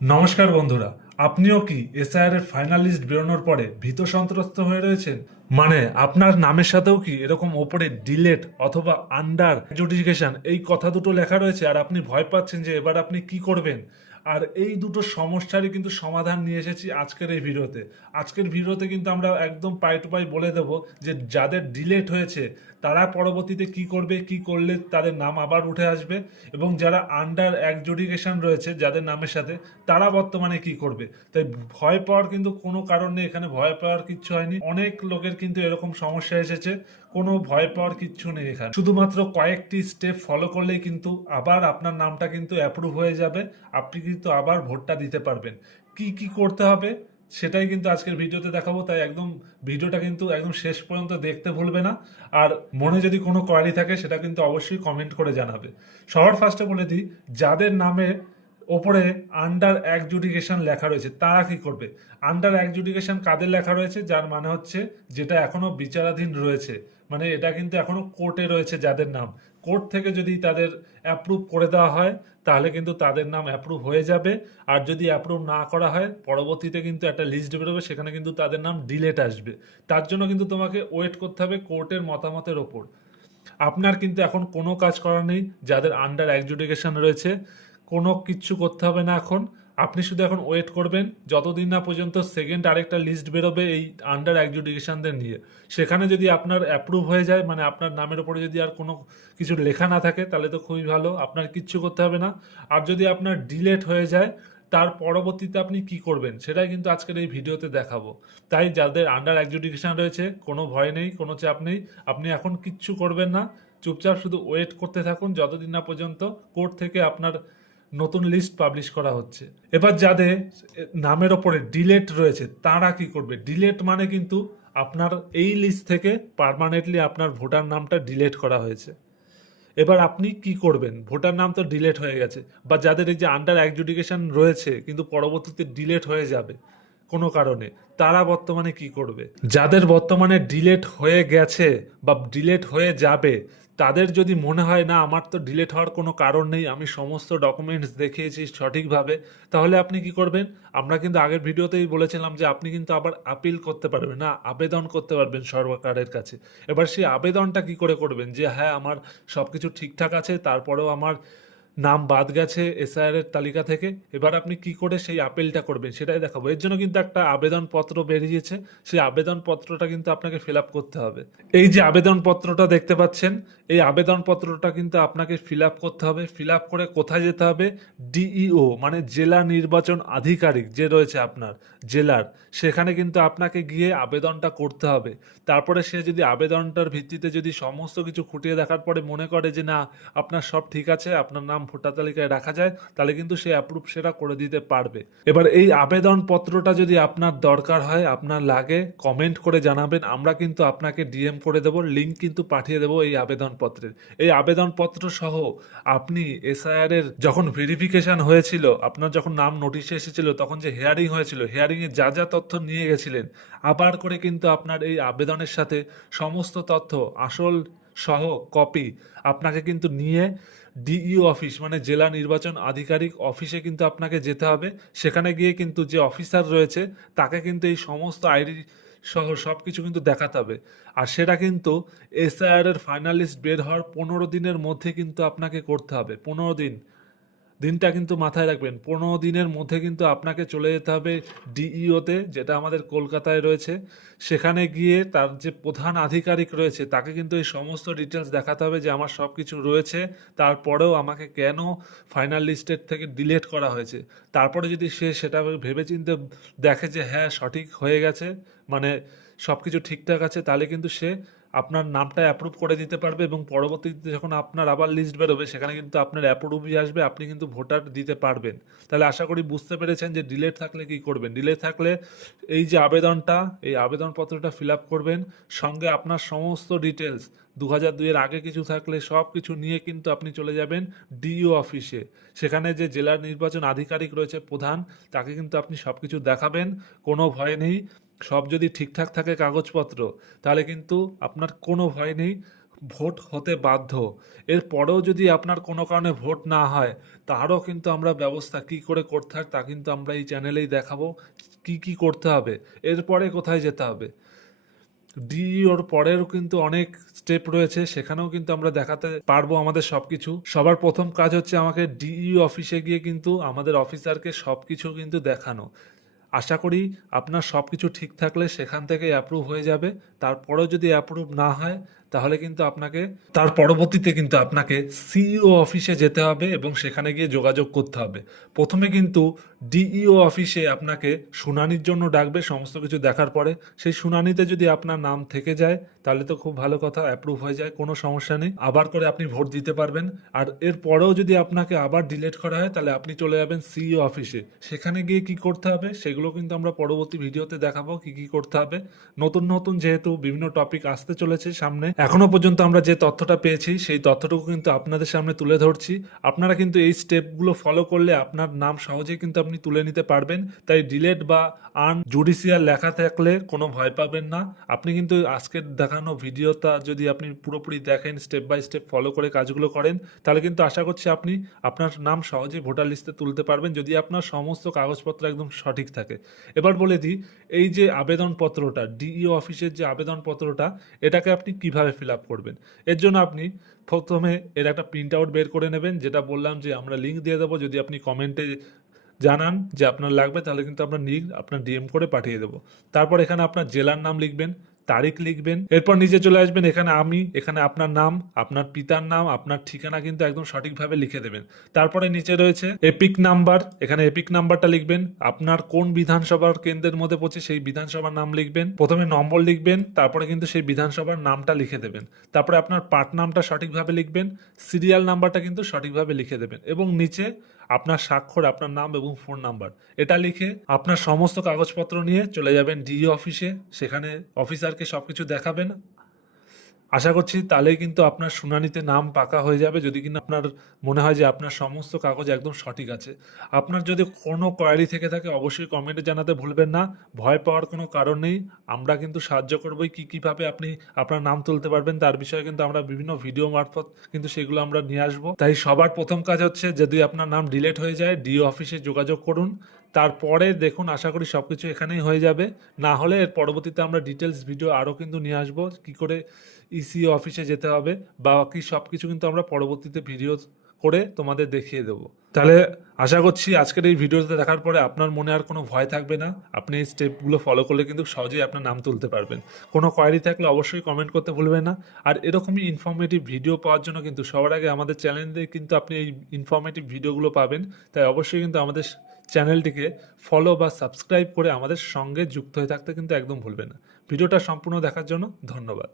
নমস্কার বন্ধুরা, আপনিও কি এসআইআর এর ফাইনাল লিস্ট বেরোনোর পরে ভীত সন্ত্রস্ত হয়ে রয়েছেন? মানে আপনার নামের সাথেও কি এরকম ওপরে ডিলেট অথবা আন্ডার অ্যাডজুডিকেশন এই কথা দুটো লেখা রয়েছে, আর আপনি ভয় পাচ্ছেন যে এবার আপনি কি করবেন? আর এই দুটো সমস্যারই কিন্তু সমাধান নিয়ে এসেছি আজকের এই ভিডিওতে। আজকের ভিডিওতে কিন্তু আমরা একদম পাই টু পাই বলে দেব যে যাদের ডিলেট হয়েছে তারা পরবর্তীতে কি করবে, কি করলে তাদের নাম আবার উঠে আসবে, এবং যারা আন্ডার অ্যাডজুডিকেশন রয়েছে যাদের নামের সাথে, তারা বর্তমানে কি করবে। তাই ভয় পাওয়ার কিন্তু কোনো কারণ নেই, এখানে ভয় পাওয়ার কিচ্ছু হয়নি। অনেক লোকের কিন্তু এরকম সমস্যা এসেছে, কোনো ভয় পাওয়ার কিচ্ছু নেই। এখানে শুধুমাত্র কয়েকটি স্টেপ ফলো করলেই কিন্তু আবার আপনার নামটা কিন্তু অ্যাপ্রুভ হয়ে যাবে, আপনি কিন্তু আবার ভোটটা দিতে পারবেন। কি কি করতে হবে সেটাই কিন্তু আজকের ভিডিওতে দেখাবো, তাই একদম ভিডিওটা কিন্তু একদম শেষ পর্যন্ত দেখতে ভুলবে না। আর মনে যদি কোনো কোয়ারি থাকে সেটা কিন্তু অবশ্যই কমেন্ট করে জানাবে। সবার ফার্স্টে বলে দিই, যাদের নামে ওপরে আন্ডার অ্যাডজুডিকেশন লেখা রয়েছে তারা কি করবে। আন্ডার অ্যাডজুডিকেশন কাদের লেখা রয়েছে? যার মানে হচ্ছে যেটা এখনো বিচারাধীন রয়েছে, মানে এটা কিন্তু এখনো কোর্টে রয়েছে যাদের নাম। কোর্ট থেকে যদি তাদের অ্যাপ্রুভ করে দেওয়া হয় তাহলে কিন্তু তাদের নাম অ্যাপ্রুভ হয়ে যাবে। আর যদি অ্যাপ্রুভ না করা হয় পরবর্তীতে কিন্তু একটা লিস্ট বেরোবে, সেখানে কিন্তু তাদের নাম ডিলেট আসবে। তার জন্য কিন্তু তোমাকে ওয়েট করতে হবে কোর্টের মতামতের ওপর। আপনার কিন্তু এখন কোনো কাজ করার নেই। যাদের আন্ডার অ্যাডজুডিকেশন রয়েছে কোনো কিচ্ছু করতে হবে না এখন। আপনি শুধু এখন ওয়েট করবেন যতদিন না পর্যন্ত সেকেন্ড আরেকটা লিস্ট বেরোবে এই আন্ডার অ্যাডজুডিকেশনদের নিয়ে। সেখানে যদি আপনার অ্যাপ্রুভ হয়ে যায়, মানে আপনার নামের উপরে যদি আর কোনো কিছু লেখা না থাকে, তাহলে তো খুবই ভালো, আপনার কিচ্ছু করতে হবে না। আর যদি আপনার ডিলেট হয়ে যায় তার পরবর্তীতে আপনি কি করবেন সেটাই কিন্তু আজকের এই ভিডিওতে দেখাবো। তাই যাদের আন্ডার অ্যাডজুডিকেশন রয়েছে কোনো ভয় নেই, কোনো চাপ নেই, আপনি এখন কিচ্ছু করবেন না। চুপচাপ শুধু ওয়েট করতে থাকুন যতদিন না পর্যন্ত কোর্ট থেকে আপনার নতুন লিস্ট পাবলিশ করা হচ্ছে। এবার যাদের নামের ওপরে ডিলেট রয়েছে তারা কি করবে। ডিলেট মানে কিন্তু আপনার এই লিস্ট থেকে পার্মানেন্টলি আপনার ভোটার নামটা ডিলেট করা হয়েছে। এবার আপনি কি করবেন? ভোটার নাম তো ডিলেট হয়ে গেছে, বা যাদের এই যে আন্ডার অ্যাডজুডিকেশন রয়েছে কিন্তু পরবর্তীতে ডিলেট হয়ে যাবে কোনো কারণে, তারা বর্তমানে কি করবে? যাদের বর্তমানে ডিলেট হয়ে গেছে বা ডিলেট হয়ে যাবে, তাদের যদি মনে হয় না আমার তো ডিলেট হওয়ার কোনো কারণ নেই, আমি সমস্ত ডকুমেন্টস দেখিয়েছি সঠিকভাবে, তাহলে আপনি কি করবেন? আমরা কিন্তু আগের ভিডিওতেই বলেছিলাম যে আপনি কিন্তু আবার আপিল করতে পারবেন, না আবেদন করতে পারবেন সরকারের কাছে। এবার সেই আবেদনটা কি করে করবেন? যে হ্যাঁ আমার সব কিছু ঠিকঠাক আছে, তারপরেও আমার নাম বাদ গেছে এসআইআর এর তালিকা থেকে। এবার আপনি কি করে সেই আপিলটা করবেন সেটাই দেখাবো। এর জন্য কিন্তু একটা আবেদনপত্র বেরিয়েছে, সেই আবেদনপত্রটা কিন্তু আপনাকে ফিল আপ করতে হবে। এই যে আবেদনপত্রটা দেখতে পাচ্ছেন, এই আবেদনপত্রটা কিন্তু আপনাকে ফিল আপ করতে হবে। ফিল আপ করে কোথায় যেতে হবে? ডিইও মানে জেলা নির্বাচন আধিকারিক যে রয়েছে আপনার জেলার, সেখানে কিন্তু আপনাকে গিয়ে আবেদনটা করতে হবে। তারপরে সে যদি আবেদনটার ভিত্তিতে যদি সমস্ত কিছু খুঁটিয়ে দেখার পরে মনে করে যে না আপনার সব ঠিক আছে, আপনার নাম ভোটার তালিকায় রাখা যায়, তাহলে কিন্তু সে অ্যাপ্রুভ সেটা করে দিতে পারবে। এবার এই আবেদনপত্রটা যদি আপনার দরকার হয়, আপনার লাগে, কমেন্ট করে জানাবেন, আমরা কিন্তু আপনাকে ডিএম করে দেবো, লিঙ্ক কিন্তু পাঠিয়ে দেবো এই আবেদনপত্রের। এই আবেদনপত্র সহ আপনি এসআইআর এর যখন ভেরিফিকেশন হয়েছিল, আপনার যখন নাম নোটিশে এসেছিল, তখন যে হিয়ারিং হয়েছিল, হিয়ারিংয়ে যা যা তথ্য নিয়ে গেছিলেন, আবার করে কিন্তু আপনার এই আবেদনের সাথে সমস্ত তথ্য আসল সহ কপি আপনাকে কিন্তু নিয়ে ডিইও অফিস মানে জেলা নির্বাচন আধিকারিক অফিসে কিন্তু আপনাকে যেতে হবে। সেখানে গিয়ে কিন্তু যে অফিসার রয়েছে তাকে কিন্তু এই সমস্ত আইডি সহ সব কিছু কিন্তু দেখাতে হবে। আর সেটা কিন্তু এসআইআর এর ফাইনাল লিস্ট বের হওয়ার 15 দিনের মধ্যে কিন্তু আপনাকে করতে হবে। 15 দিন, দিনটা কিন্তু মাথায় রাখবেন। 15 দিনের মধ্যে কিন্তু আপনাকে চলে যেতে হবে ডিইওতে, যেটা আমাদের কলকাতায় রয়েছে। সেখানে গিয়ে তার যে প্রধান আধিকারিক রয়েছে তাকে কিন্তু এই সমস্ত ডিটেলস দেখাতে হবে যে আমার সব কিছু রয়েছে, তারপরেও আমাকে কেন ফাইনাল লিস্টের থেকে ডিলিট করা হয়েছে। তারপরে যদি সে সেটা ভেবেচিন্তে দেখে যে হ্যাঁ সঠিক হয়ে গেছে, মানে সব কিছু ঠিকঠাক আছে, তাহলে কিন্তু সে আপনার নামটা অ্যাপ্রুভ করে দিতে পারবে, এবং পরবর্তীতে যখন আপনার আবার লিস্ট বেরোবে সেখানে কিন্তু আপনার অ্যাপ্রুভই আসবে, আপনি কিন্তু ভোটার দিতে পারবেন। তাহলে আশা করি বুঝতে পেরেছেন যে ডিলেট থাকলে কি করবেন। ডিলেট থাকলে এই যে আবেদনটা, এই আবেদনপত্রটা ফিল আপ করবেন, সঙ্গে আপনার সমস্ত ডিটেলস 2002 এর আগে কিছু থাকলে সব কিছু নিয়ে কিন্তু আপনি চলে যাবেন ডিইও অফিসে। সেখানে যে জেলার নির্বাচন আধিকারিক রয়েছে প্রধান, তাকে কিন্তু আপনি সব কিছু দেখাবেন, কোনো ভয় নেই। সব যদি ঠিকঠাক থাকে কাগজপত্র, তাহলে কিন্তু আপনার কোনো ভয় নেই, ভোট হতে বাধ্য। এরপরেও যদি আপনার কোনো কারণে ভোট না হয়, তারও কিন্তু আমরা ব্যবস্থা কি করে করতে হয় তা কিন্তু আমরা এই চ্যানেলেই দেখাবো। কি কি করতে হবে, এরপরে কোথায় যেতে হবে, ডিইওর পরেও কিন্তু অনেক স্টেপ রয়েছে, সেখানেও কিন্তু আমরা দেখাতে পারবো আমাদের সবকিছু। সবার প্রথম কাজ হচ্ছে আমাকে ডিইও অফিসে গিয়ে কিন্তু আমাদের অফিসারকে সবকিছু কিন্তু দেখানো। আশা করি আপনার সব কিছু ঠিক থাকলে সেখান থেকে অ্যাপ্রুভ হয়ে যাবে। তারপরেও যদি অ্যাপ্রুভ না হয়, তাহলে কিন্তু আপনাকে তার পরবর্তীতে কিন্তু আপনাকে সিইও অফিসে যেতে হবে এবং সেখানে গিয়ে যোগাযোগ করতে হবে। প্রথমে কিন্তু ডিইও অফিসে আপনাকে শুনানির জন্য ডাকবে সমস্ত কিছু দেখার পরে। সেই শুনানিতে যদি আপনার নাম থেকে যায় তাহলে তো খুব ভালো কথা, অ্যাপ্রুভ হয়ে যায়, কোনো সমস্যা নেই, আবার করে আপনি ভোট দিতে পারবেন। আর এর পরেও যদি আপনাকে আবার ডিলেট করা হয় তাহলে আপনি চলে যাবেন সিইও অফিসে। সেখানে গিয়ে কি করতে হবে সেগুলো কিন্তু আমরা পরবর্তী ভিডিওতে দেখাবো কি কি করতে হবে। নতুন নতুন যেহেতু বিভিন্ন টপিক আসতে চলেছে সামনে, এখনো পর্যন্ত আমরা যে তথ্যটা পেয়েছি সেই তথ্যটুকু কিন্তু আপনাদের সামনে তুলে ধরছি। আপনারা কিন্তু এই স্টেপগুলো ফলো করলে আপনার নাম সহজেই কিন্তু আপনি তুলে নিতে পারবেন। তাই ডিলেট বা জুডিশিয়াল লেখা থাকলে কোনো ভয় পাবেন না। আপনি কিন্তু আজকের দেখানো ভিডিওটা যদি আপনি পুরোপুরি দেখেন, স্টেপ বাই স্টেপ ফলো করে কাজগুলো করেন, তাহলে কিন্তু আশা করছি আপনি আপনার নাম সহজেই ভোটার লিস্টে তুলতে পারবেন, যদি আপনার সমস্ত কাগজপত্র একদম সঠিক থাকে। এবার বলে দিই, এই যে আবেদনপত্রটা, ডিইও অফিসের যে আবেদনপত্রটা, এটাকে আপনি কিভাবে ফিল আপ করবেন। এর জন্য আপনি প্রথমে এর একটা প্রিন্ট আউট বের করে নেবেন, যেটা বললাম যে আমরা লিঙ্ক দিয়ে দেবো। যদি আপনি কমেন্টে জানান যে আপনার লাগবে তাহলে কিন্তু আমরা লিঙ্ক আপনার ডিএম করে পাঠিয়ে দেবো। তারপর এখানে আপনার জেলার নাম লিখবেন, তারিখ লিখবেন, এরপর নিচে চলে আসবেন, এখানে আপনার নাম, আপনার পিতার নাম, আপনার ঠিকানা কিন্তু একদম সঠিকভাবে লিখে দেবেন। তারপরে নিচে রয়েছে এপিক নাম্বার, এখানে এপিক নাম্বারটা লিখবেন, আপনার কোন বিধানসভার কেন্দ্রের মধ্যে পড়ছে সেই বিধানসভার নাম লিখবেন, প্রথমে নম্বর লিখবেন, তারপরে কিন্তু সেই বিধানসভার নামটা লিখে দেবেন। তারপরে আপনার পার্ট নামটা সঠিকভাবে লিখবেন, সিরিয়াল নাম্বারটা কিন্তু সঠিকভাবে লিখে দেবেন এবং নিচে আপনার স্বাক্ষর, আপনার নাম এবং ফোন নাম্বার এটা লিখে আপনার সমস্ত কাগজপত্র নিয়ে চলে যাবেন ডিইও অফিসে। সেখানে অফিসারকে সবকিছু দেখাবেন। আশা করছি তাহলেই কিন্তু আপনার শুনানিতে নাম পাকা হয়ে যাবে, যদি কিনা আপনার মনে হয় যে আপনার সমস্ত কাগজ একদম সঠিক আছে। আপনার যদি কোনো কোয়ারি থেকে থাকে অবশ্যই কমেন্টে জানাতে ভুলবেন না। ভয় পাওয়ার কোনো কারণ নেই, আমরা কিন্তু সাহায্য করবোই। কীভাবে আপনি আপনার নাম তুলতে পারবেন তার বিষয়ে কিন্তু আমরা বিভিন্ন ভিডিও মারফত কিন্তু সেগুলো আমরা নিয়ে আসবো। তাই সবার প্রথম কাজ হচ্ছে, যদি আপনার নাম ডিলেট হয়ে যায় ডিইও অফিসে যোগাযোগ করুন। তারপরে দেখুন, আশা করি সব কিছু এখানেই হয়ে যাবে। না হলে এর পরবর্তীতে আমরা ডিটেলস ভিডিও আরও কিন্তু নিয়ে আসবো, কী করে ইসিও অফিসে যেতে হবে বা কি সব কিছু কিন্তু আমরা পরবর্তীতে ভিডিও করে তোমাদের দেখিয়ে দেবো। তাহলে আশা করছি আজকের এই ভিডিওতে দেখার পরে আপনার মনে আর কোনো ভয় থাকবে না। আপনি এই স্টেপগুলো ফলো করলে কিন্তু সহজেই আপনার নাম তুলতে পারবেন। কোনো কোয়ারি থাকলে অবশ্যই কমেন্ট করতে ভুলবেন না। আর এরকমই ইনফরমেটিভ ভিডিও পাওয়ার জন্য কিন্তু সবার আগে আমাদের চ্যানেলে কিন্তু আপনি এই ইনফরমেটিভ ভিডিওগুলো পাবেন। তাই অবশ্যই কিন্তু আমাদের চ্যানেলটিকে ফলো বা সাবস্ক্রাইব করে আমাদের সঙ্গে যুক্ত হয়ে থাকতে কিন্তু একদম ভুলবেন না। ভিডিওটা সম্পূর্ণ দেখার জন্য ধন্যবাদ।